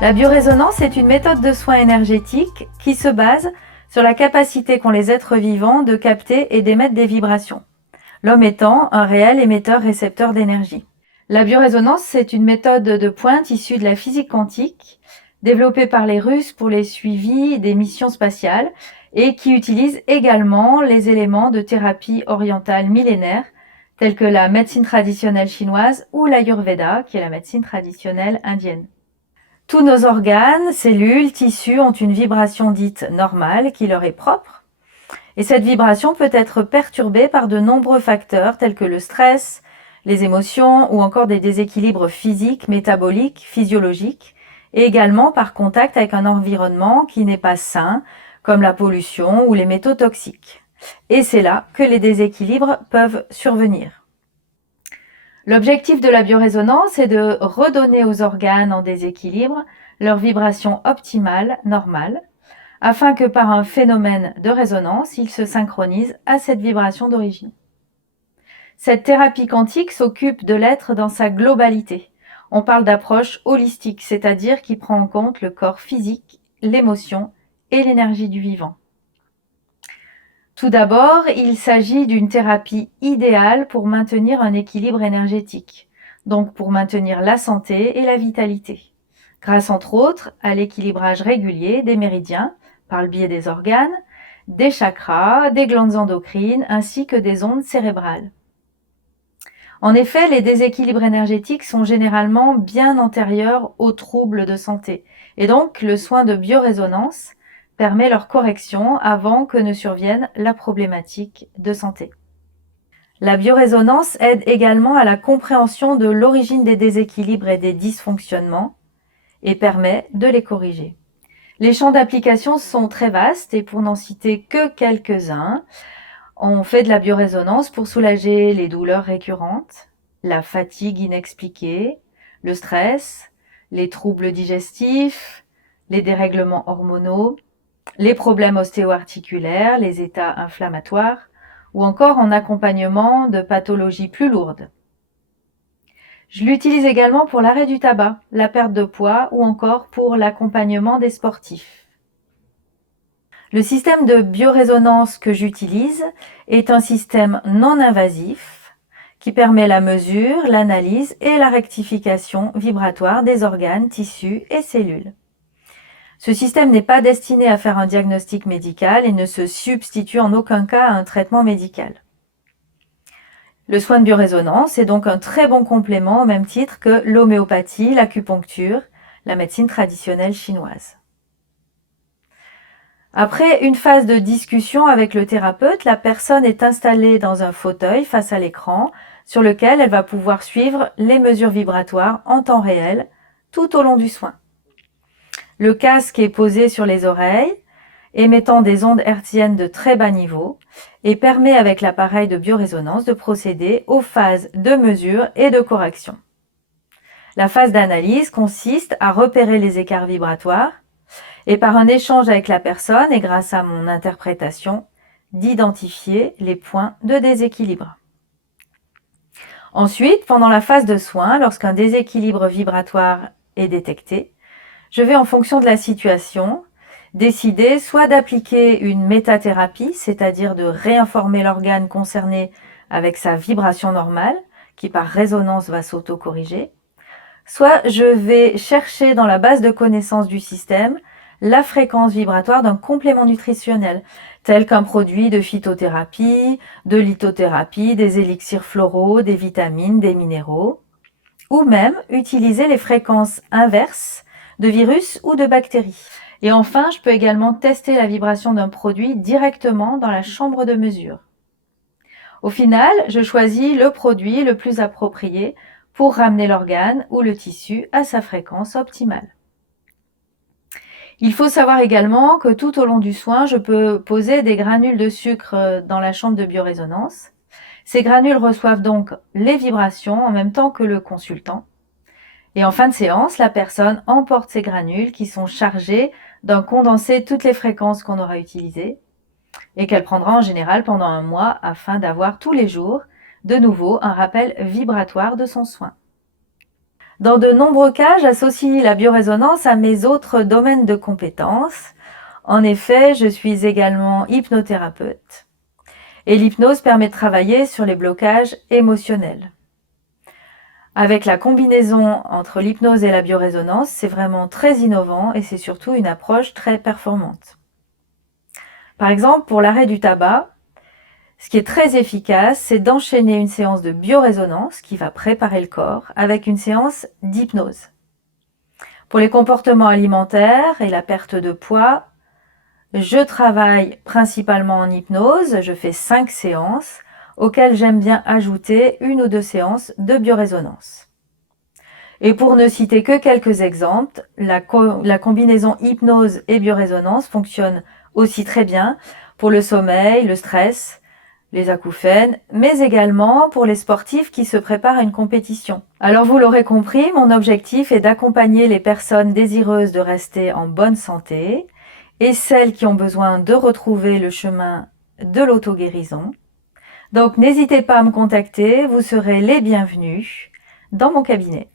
La biorésonance est une méthode de soins énergétiques qui se base sur la capacité qu'ont les êtres vivants de capter et d'émettre des vibrations, l'homme étant un réel émetteur-récepteur d'énergie. La biorésonance, c'est une méthode de pointe issue de la physique quantique, développée par les Russes pour les suivis des missions spatiales et qui utilise également les éléments de thérapie orientale millénaire tels que la médecine traditionnelle chinoise ou l'Ayurveda, qui est la médecine traditionnelle indienne. Tous nos organes, cellules, tissus ont une vibration dite normale qui leur est propre. Et cette vibration peut être perturbée par de nombreux facteurs tels que le stress, les émotions ou encore des déséquilibres physiques, métaboliques, physiologiques, et également par contact avec un environnement qui n'est pas sain, comme la pollution ou les métaux toxiques. Et c'est là que les déséquilibres peuvent survenir. L'objectif de la biorésonance est de redonner aux organes en déséquilibre leur vibration optimale, normale, afin que par un phénomène de résonance, ils se synchronisent à cette vibration d'origine. Cette thérapie quantique s'occupe de l'être dans sa globalité. On parle d'approche holistique, c'est-à-dire qui prend en compte le corps physique, l'émotion et l'énergie du vivant. Tout d'abord, il s'agit d'une thérapie idéale pour maintenir un équilibre énergétique, donc pour maintenir la santé et la vitalité, grâce entre autres à l'équilibrage régulier des méridiens par le biais des organes, des chakras, des glandes endocrines ainsi que des ondes cérébrales. En effet, les déséquilibres énergétiques sont généralement bien antérieurs aux troubles de santé et donc le soin de biorésonance permet leur correction avant que ne survienne la problématique de santé. La biorésonance aide également à la compréhension de l'origine des déséquilibres et des dysfonctionnements et permet de les corriger. Les champs d'application sont très vastes et pour n'en citer que quelques-uns, on fait de la biorésonance pour soulager les douleurs récurrentes, la fatigue inexpliquée, le stress, les troubles digestifs, les dérèglements hormonaux, les problèmes ostéo-articulaires, les états inflammatoires ou encore en accompagnement de pathologies plus lourdes. Je l'utilise également pour l'arrêt du tabac, la perte de poids ou encore pour l'accompagnement des sportifs. Le système de biorésonance que j'utilise est un système non invasif qui permet la mesure, l'analyse et la rectification vibratoire des organes, tissus et cellules. Ce système n'est pas destiné à faire un diagnostic médical et ne se substitue en aucun cas à un traitement médical. Le soin de biorésonance est donc un très bon complément au même titre que l'homéopathie, l'acupuncture, la médecine traditionnelle chinoise. Après une phase de discussion avec le thérapeute, la personne est installée dans un fauteuil face à l'écran sur lequel elle va pouvoir suivre les mesures vibratoires en temps réel tout au long du soin. Le casque est posé sur les oreilles, émettant des ondes hertziennes de très bas niveau et permet avec l'appareil de biorésonance de procéder aux phases de mesure et de correction. La phase d'analyse consiste à repérer les écarts vibratoires et par un échange avec la personne et grâce à mon interprétation, d'identifier les points de déséquilibre. Ensuite, pendant la phase de soin, lorsqu'un déséquilibre vibratoire est détecté, je vais en fonction de la situation décider soit d'appliquer une métathérapie, c'est-à-dire de réinformer l'organe concerné avec sa vibration normale, qui par résonance va s'auto-corriger, soit je vais chercher dans la base de connaissances du système la fréquence vibratoire d'un complément nutritionnel, tel qu'un produit de phytothérapie, de lithothérapie, des élixirs floraux, des vitamines, des minéraux, ou même utiliser les fréquences inverses de virus ou de bactéries. Et enfin, je peux également tester la vibration d'un produit directement dans la chambre de mesure. Au final, je choisis le produit le plus approprié pour ramener l'organe ou le tissu à sa fréquence optimale. Il faut savoir également que tout au long du soin, je peux poser des granules de sucre dans la chambre de biorésonance. Ces granules reçoivent donc les vibrations en même temps que le consultant. Et en fin de séance, la personne emporte ces granules qui sont chargées d'un condensé de toutes les fréquences qu'on aura utilisées et qu'elle prendra en général pendant un mois afin d'avoir tous les jours de nouveau un rappel vibratoire de son soin. Dans de nombreux cas, j'associe la biorésonance à mes autres domaines de compétences. En effet, je suis également hypnothérapeute. Et l'hypnose permet de travailler sur les blocages émotionnels. Avec la combinaison entre l'hypnose et la biorésonance, c'est vraiment très innovant et c'est surtout une approche très performante. Par exemple, pour l'arrêt du tabac, ce qui est très efficace, c'est d'enchaîner une séance de biorésonance qui va préparer le corps avec une séance d'hypnose. Pour les comportements alimentaires et la perte de poids, je travaille principalement en hypnose, je fais 5 séances auxquelles j'aime bien ajouter 1 ou 2 séances de biorésonance. Et pour ne citer que quelques exemples, la combinaison hypnose et biorésonance fonctionne aussi très bien pour le sommeil, le stress, les acouphènes, mais également pour les sportifs qui se préparent à une compétition. Alors vous l'aurez compris, mon objectif est d'accompagner les personnes désireuses de rester en bonne santé et celles qui ont besoin de retrouver le chemin de l'auto-guérison. Donc n'hésitez pas à me contacter, vous serez les bienvenus dans mon cabinet.